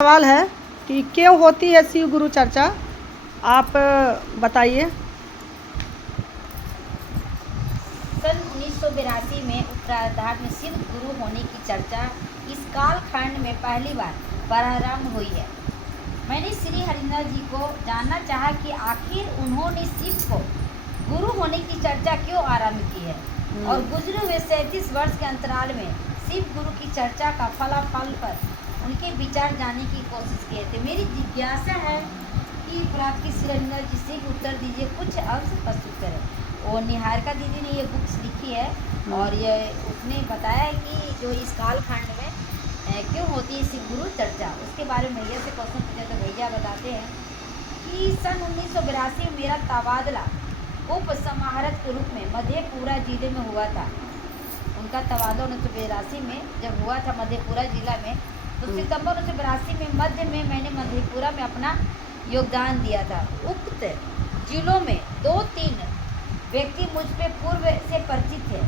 सवाल है कि क्यों होती है शिव गुरु चर्चा। आप बताइए। सन 1982 में उत्तरार्ध में शिव गुरु होने की चर्चा इस कालखंड में पहली बार प्रारंभ हुई है। मैंने श्री हरिंदर जी को जानना चाहा कि आखिर उन्होंने शिव को गुरु होने की चर्चा क्यों आरंभ की है और गुजरे हुए 37 वर्ष के अंतराल में शिव गुरु की चर्चा का फलाफल पर उनके विचार जानने की कोशिश किए थे। मेरी जिज्ञासा है कि प्राप्त की श्री हरिंदर जी से उत्तर दीजिए, कुछ अंश प्रस्तुत करें। और निहारिका दीदी ने ये बुक्स लिखी है और ये उसने बताया है कि जो इस कालखंड में क्यों होती है शिव गुरु चर्चा, उसके बारे में भैया से क्वेश्चन पूछा तो भैया बताते हैं कि सन 1982 में मेरा तबादला उप समाहर्त के रूप में मधेपुरा जिले में हुआ था। उनका तबादला 1982 में जब हुआ था मधेपुरा जिला में, तो सितंबर 1982 में मध्य में मैंने मधेपुरा में अपना योगदान दिया था। उक्त जिलों में 2-3 व्यक्ति मुझ पे पूर्व से परिचित थे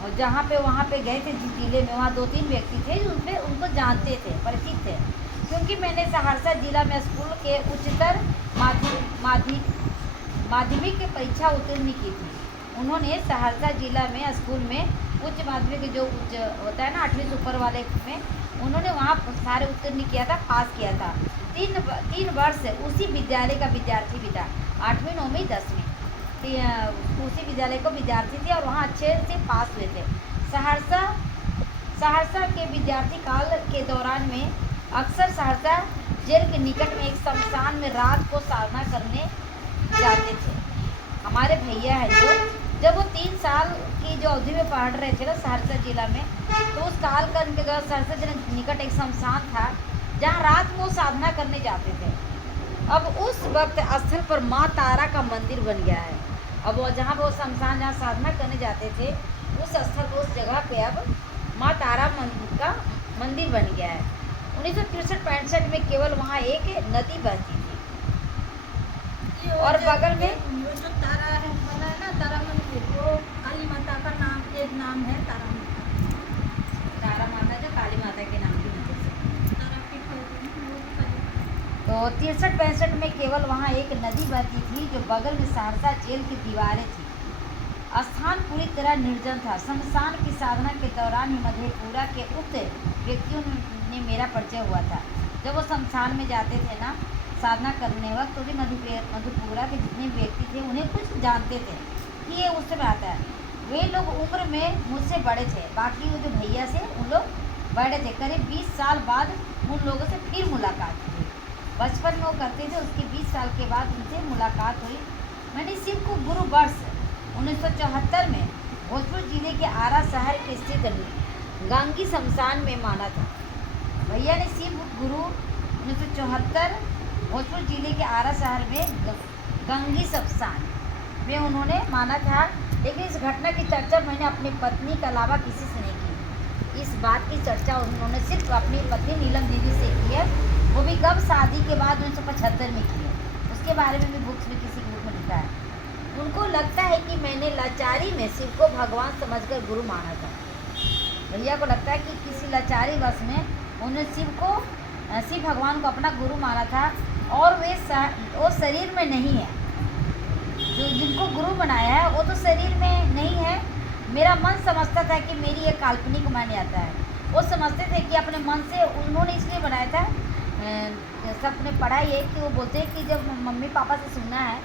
और जहाँ पे वहाँ पे गए थे जिस जिले में, वहाँ 2-3 व्यक्ति थे जो उनको जानते थे, परिचित थे, क्योंकि मैंने सहरसा जिला में स्कूल के उच्चतर माध्यमिक की परीक्षा उत्तीर्ण की थी। उन्होंने सहरसा जिला में स्कूल में उच्च माध्यमिक जो उच्च होता है ना 8वीं से ऊपर वाले में, उन्होंने वहाँ सारे उत्तीर्ण किया था, पास किया था। 3 वर्ष उसी विद्यालय का विद्यार्थी भी था, 8वीं 9वीं 10वीं उसी विद्यालय को विद्यार्थी थे और वहाँ अच्छे से पास हुए थे। सहरसा के विद्यार्थी काल के दौरान में अक्सर सहरसा जेल के निकट में एक शमशान में रात को साधना करने जाते थे। हमारे भैया है जो जब वो 3 साल की जो अवधि में पढ़ रहे थे ना सहरसा जिला में, तो उस काल के सहरसा जिला निकट एक शमशान था जहाँ रात में वो साधना करने जाते थे। अब उस वक्त स्थल पर माँ तारा का मंदिर बन गया है। अब वो जहाँ वो शमशान जहाँ साधना करने जाते थे, उस स्थल पर उस जगह पे अब माँ तारा का मंदिर बन गया है। 1963-65 में केवल वहाँ एक नदी बहती थी और बगल में जो तारा है बना है ना, तारा मंदिर, वो काली माता का नाम एक नाम है तारा माता। तारा माता जो काली माता के नाम की मंदिर से। तारा पीठ होती है वो काली। तो 63-65 में केवल वहाँ एक नदी बहती थी जो बगल में सहरसा जेल की दीवारें थी। स्थान पूरी तरह निर्जन था। शमशान की साधना के दौरान ही मधेपुरा के उक्त व्यक्तियों ने मेरा परिचय हुआ था। जब वो शमशान में जाते थे ना साधना करने वक्त, तो भी मधेपुरा के जितने व्यक्ति थे उन्हें कुछ जानते थे कि ये उस समय आता है। वे लोग उम्र में मुझसे बड़े थे, बाकी वो जो भैया से उन लोग बड़े थे। करीब 20 साल बाद उन लोगों से फिर मुलाकात हुई। बचपन में वो करते थे, उसके 20 साल के बाद उनसे मुलाकात हुई। मैंने शिव को गुरु वर्ष 1974 में भोजपुर जिले के आरा शहर के स्थित गांगी शमशान में माना था। भैया ने शिव गुरु 1974 भोजपुर जिले के आरा शहर में गांगी शमशान में उन्होंने माना था, लेकिन इस घटना की चर्चा मैंने अपनी पत्नी के अलावा किसी से नहीं की। इस बात की चर्चा उन्होंने सिर्फ अपनी पत्नी नीलम दीदी से की है, वो भी कब शादी के बाद 1975 में की है। उसके बारे में भी बुक्स में किसी बुक में लिखा है। उनको लगता है कि मैंने लाचारी में शिव को भगवान समझकर गुरु माना था। भैया को लगता है कि किसी लाचारी वश में उन्होंने शिव भगवान को अपना गुरु माना था और वो शरीर में नहीं है। जो जिनको गुरु बनाया है वो तो शरीर में नहीं है। मेरा मन समझता था कि मेरी ये काल्पनिक मान्य आता है। वो समझते थे कि अपने मन से उन्होंने इसलिए बनाया था। सबने पढ़ा ये कि वो बोलते हैं कि जब मम्मी पापा से सुना है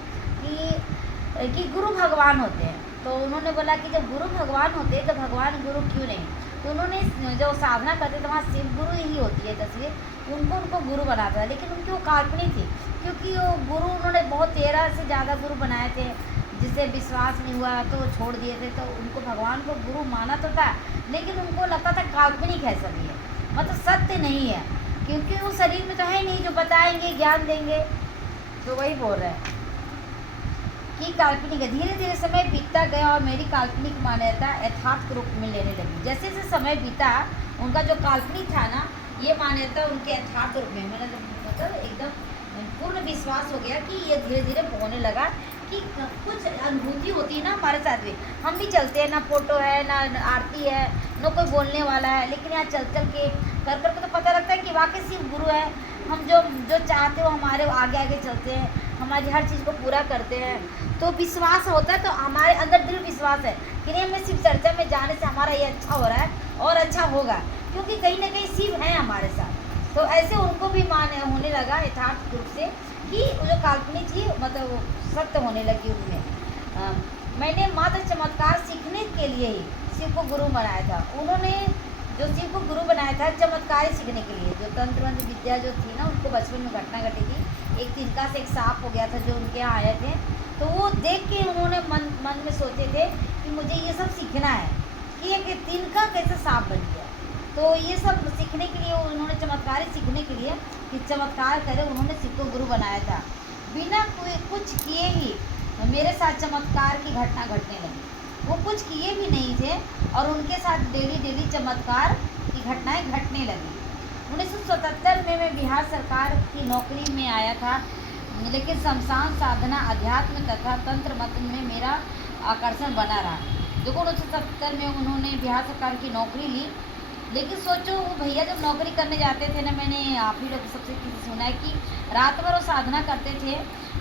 कि गुरु भगवान होते हैं, तो उन्होंने बोला कि जब गुरु भगवान होते हैं तो भगवान गुरु क्यों नहीं। तो उन्होंने जो साधना करते थे वहाँ शिव गुरु ही होती है तस्वीर, उनको गुरु बनाता था। लेकिन उनकी वो काल्पनिक थी, क्योंकि वो गुरु उन्होंने बहुत 13 से ज़्यादा गुरु बनाए थे, जिससे विश्वास नहीं हुआ तो वो छोड़ दिए थे। तो उनको भगवान को गुरु माना तो था, लेकिन उनको लगता था काल्पनिक है सभी है, मतलब सत्य नहीं है, क्योंकि वो शरीर में तो है नहीं जो बताएंगे ज्ञान देंगे। तो वही बोल रहे हैं कि काल्पनिक है। धीरे धीरे समय बीतता गया और मेरी काल्पनिक मान्यता यथार्थ रूप में लेने लगी। जैसे जैसे समय बीता, उनका जो काल्पनिक था ना, ये मान्यता उनके यथार्थ रूप में मतलब एकदम पूर्ण विश्वास हो गया कि ये धीरे धीरे होने लगा कि कुछ अनुभूति होती है ना हमारे साथ भी। हम भी चलते हैं ना, फोटो है ना आरती है, ना कोई बोलने वाला है, लेकिन यहाँ चल चल के कर कर के तो पता लगता है कि वाकई शिव गुरु है। हम जो जो चाहते हो हमारे आगे आगे चलते हैं, हमारी हर चीज़ को पूरा करते हैं, तो विश्वास होता है। तो हमारे अंदर दृढ़ विश्वास है कि नहीं, हमें शिव चर्चा में जाने से हमारा ये अच्छा हो रहा है और अच्छा होगा, क्योंकि कहीं ना कहीं शिव हैं हमारे साथ। तो ऐसे उनको भी मान होने लगा यथार्थ रूप से कि वो जो काल्पनिक थी मतलब वो सत्य होने लगी उनमें। मैंने मात्र चमत्कार सीखने के लिए ही शिव को गुरु बनाया था। उन्होंने जो शिव को गुरु बनाया था चमत्कार ही सीखने के लिए। जो तंत्र मंत्र विद्या जो थी ना, उनको बचपन में घटना घटी थी, एक तिनका से एक सांप हो गया था जो उनके यहाँ आए थे, तो वो देख के उन्होंने मन में सोचे थे कि मुझे ये सब सीखना है कि एक तिनका कैसे सांप बन गया। तो ये सब सीखने के लिए उन्होंने चमत्कार ही सीखने के लिए कि चमत्कार करे, उन्होंने शिव को गुरु बनाया था। बिना कोई कुछ किए ही मेरे साथ चमत्कार की घटना घटने लगी। वो कुछ किए भी नहीं थे और उनके साथ डेली डेली चमत्कार की घटनाएं घटने लगी। 1977 में मैं बिहार सरकार की नौकरी में आया था, लेकिन शमशान साधना, अध्यात्म तथा तंत्र मंत्र में मेरा आकर्षण बना रहा। देखो 1970 में उन्होंने बिहार सरकार की नौकरी ली, लेकिन सोचो वो भैया जब नौकरी करने जाते थे ना, मैंने आप ही लोग सबसे किसी सुना है कि रात भर वो साधना करते थे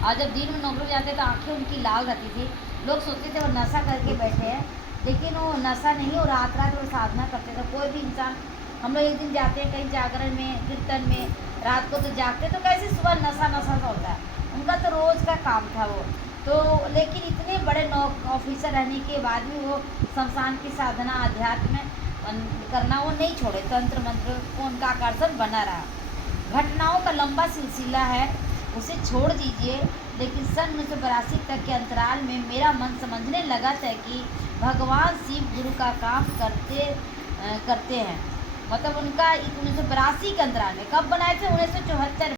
और जब दिन में नौकरी जाते तो आंखें उनकी लाल रहती थी। लोग सोचते थे वो नशा करके बैठे हैं, लेकिन वो नशा नहीं, वो रात रात वो साधना करते थे। कोई भी इंसान, हम लोग एक दिन जाते हैं कहीं जागरण में, कीर्तन में, रात को तो जागते तो कैसे सुबह नशा सा होता है, उनका तो रोज़ का काम था वो तो। लेकिन इतने बड़े ऑफिसर रहने के बाद भी वो शमशान की साधना, अध्यात्म करना वो नहीं छोड़े, तंत्र मंत्र को उनका आकर्षण बना रहा। घटनाओं का लंबा सिलसिला है, उसे छोड़ दीजिए, लेकिन सन 1982 तक के अंतराल में मेरा मन समझने लगा था कि भगवान शिव गुरु का काम करते हैं। मतलब उनका 1982 के अंतराल में कब बनाए थे, 1974